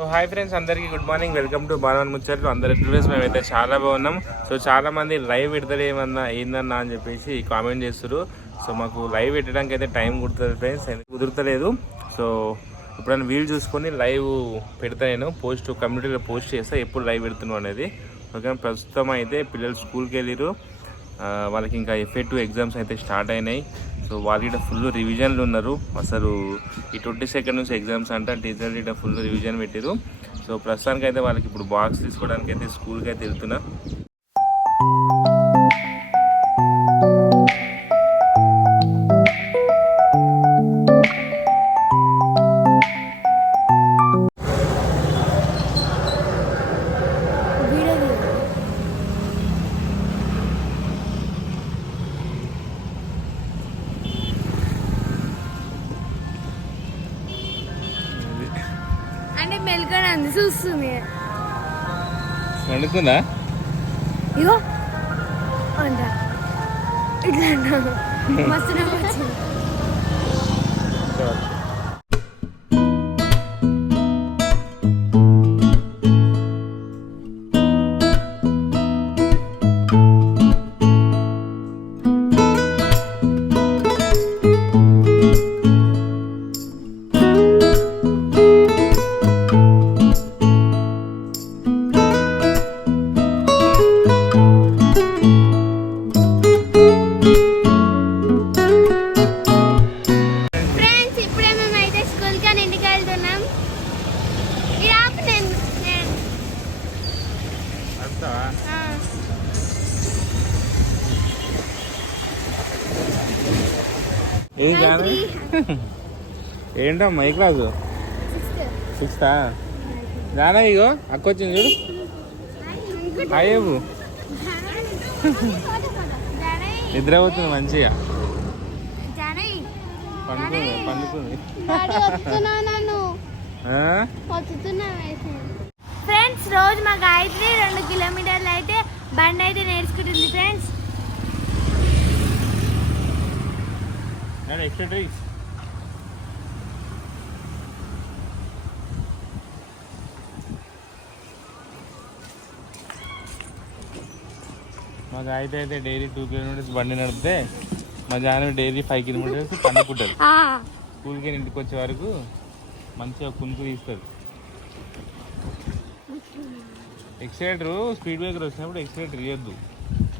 So hi friends అందరికీ good morning welcome to Balavan ముచ్చట్లు అందరి టుడేస్ మేమైతే చాలా బాగున్నాం. సో చాలా మంది లైవ్ పెడతారు ఏమన్నా ఏందన్నా అని చెప్పేసి కామెంట్ చేస్తారు సో మాకు లైవ్ పెట్టడానికి అయితే టైం కుడుతుంది ఫ్రెండ్స్ కుదురుతలేదు? సో ఇప్పుడైనా వీలు చూసుకొని లైవ్ పెడతా నేను. పోస్ట్ కమ్యూనిటీలో పోస్ట్ చేస్తా ఎప్పుడు లైవ్ పెడుతున్నావు అనేది. ఓకే ప్రస్తుతం అయితే పిల్లలు స్కూల్కి వెళ్ళారు uh, వాళ్ళకి ఇంకా ఎఫ్ఏ టూ ఎగ్జామ్స్ అయితే స్టార్ట్ అయినాయి. సో వాళ్ళు ఇక్కడ ఫుల్ రివిజన్లు ఉన్నారు. అసలు ఈ ట్వంటీ సెకండ్ నుంచి ఎగ్జామ్స్ అంట టీచర్లు ఇక్కడ ఫుల్ రివిజన్ పెట్టారు సో ప్రస్తుతానికి అయితే వాళ్ళకి ఇప్పుడు బాక్స్ తీసుకోవడానికి అయితే స్కూల్కి అయితే వెళ్తున్నా. అంటే మెల్కడ అంది చూస్తుంది. వండుకుందా ఇగో. అంట. ఇట్లా మస్తు నవ్వు వచ్చింది. ఏం కాదు? ఏంటమ్మా ఏ క్లాసు. సిక్స్తా రానా ఇగో అక్క వచ్చింది చూడు. అయ్యేవు డాడీ, నిద్ర పోతుంది మంచిగా. పండుకుంది పండుకుంది. ఫ్రెండ్స్ రోజు మా గాయత్రి రెండు కిలోమీటర్లు అయితే బండి అయితే నేర్చుకుంటుంది. Friends Dad, extra drinks. మా గాయత్రి అయితే డైలీ టూ కిలోమీటర్స్ బండి నడిపితే మా జానవి డైలీ ఫైవ్ కిలోమీటర్స్ పండుకుంటుంది స్కూల్కి ఇంటికి వచ్చే వరకు మంచిగా కునుకు తీస్తుంది ఎక్సలేటర్ స్పీడ్ బ్రేకర్ వచ్చినప్పుడు ఎక్సలేటర్ ఇవ్వద్దు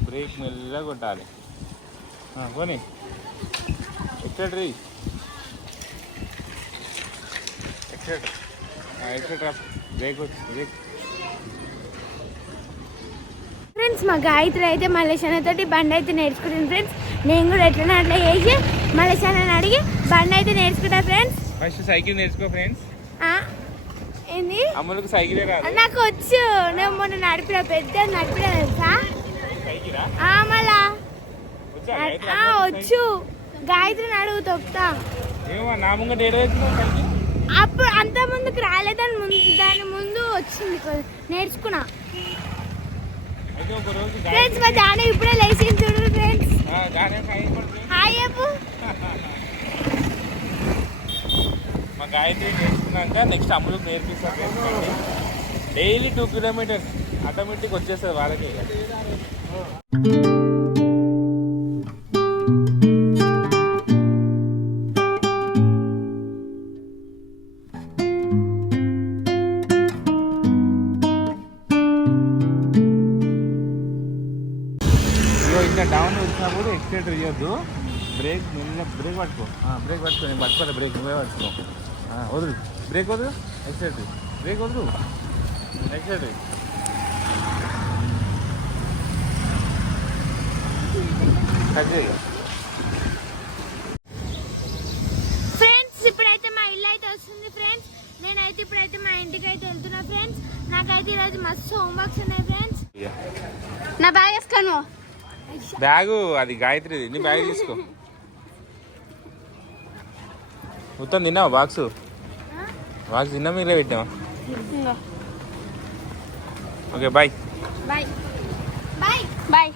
బ్రేక్ మెల్లగా కొట్టాలి ఆ, బ్రేక్ వచ్చి బ్రేక్. ఫ్రెండ్స్ మా గాయత్రి అయితే మలేషియా తోటి బండి అయితే నేర్చుకుంటుంది ఫ్రెండ్స్. నేను కూడా ఎట్లా అట్లా చేసి మలేషియాని అడిగి బండి అయితే నేర్చుకుంటా ఫ్రెండ్స్. ఫస్ట్ సైకిల్ నేర్చుకో ఫ్రెండ్స్. ఏంది? అమ్ములకు సైకిలే రాదు. నాకు వచ్చు. నేను మొన్న నడిపిన పెద్ద నడిపిన తెలుసా? మళ్ళా. వచ్చు గాయత్రిని అడుగు తొక్తా అప్పుడు అంత ముందుకు రాలేదని ముందు దాని ముందు వచ్చింది నేర్చుకున్నా. ఫ్రెండ్స్ మా జాన ఇప్పుడే లేచింది చూడు ఫ్రెండ్స్. హాయ్ చెప్పు. మా గాయత్రి నేర్చుకున్నాక నెక్స్ట్ అమ్ములకు నేర్పిస్తాను డైలీ టూ కిలోమీటర్స్ ఆటోమేటిక్ వచ్చేస్తుంది వాళ్ళకి. డౌన్ వచ్చినప్పుడు ఎక్సిలేటర్ ఇవ్వద్దు బ్రేక్ మెల్లగా బ్రేక్ పట్టుకో. ఆ, బ్రేక్ పట్టుకో నేను పట్టుకోలే బ్రేక్ నువ్వే పట్టుకో. ఆ, వదులు. బ్రేక్ వదులు ఎక్సిలేటర్. బ్రేక్ వదులు ఎక్సిలేటర్. కట్ చేయి. ఫ్రెండ్స్ ఇప్పుడైతే మా ఇల్లు అయితే వస్తుంది ఫ్రెండ్స్ నేనైతే ఇప్పుడైతే మా ఇంటికి అయితే వెళ్తున్నా ఫ్రెండ్స్ నాకైతే ఈరోజు మస్తు హోంవర్క్స్ ఉన్నాయి ఫ్రెండ్స్. నా బ్యాగ్ వేసుకోను బ్యాగు అది గాయత్రిది నీ బ్యాగ్ తీసుకో. మొత్తం తిన్నావా బాక్స్? బాక్స్ తిన్నా మీరే పెట్టావా okay bye. Bye. Bye. Bye.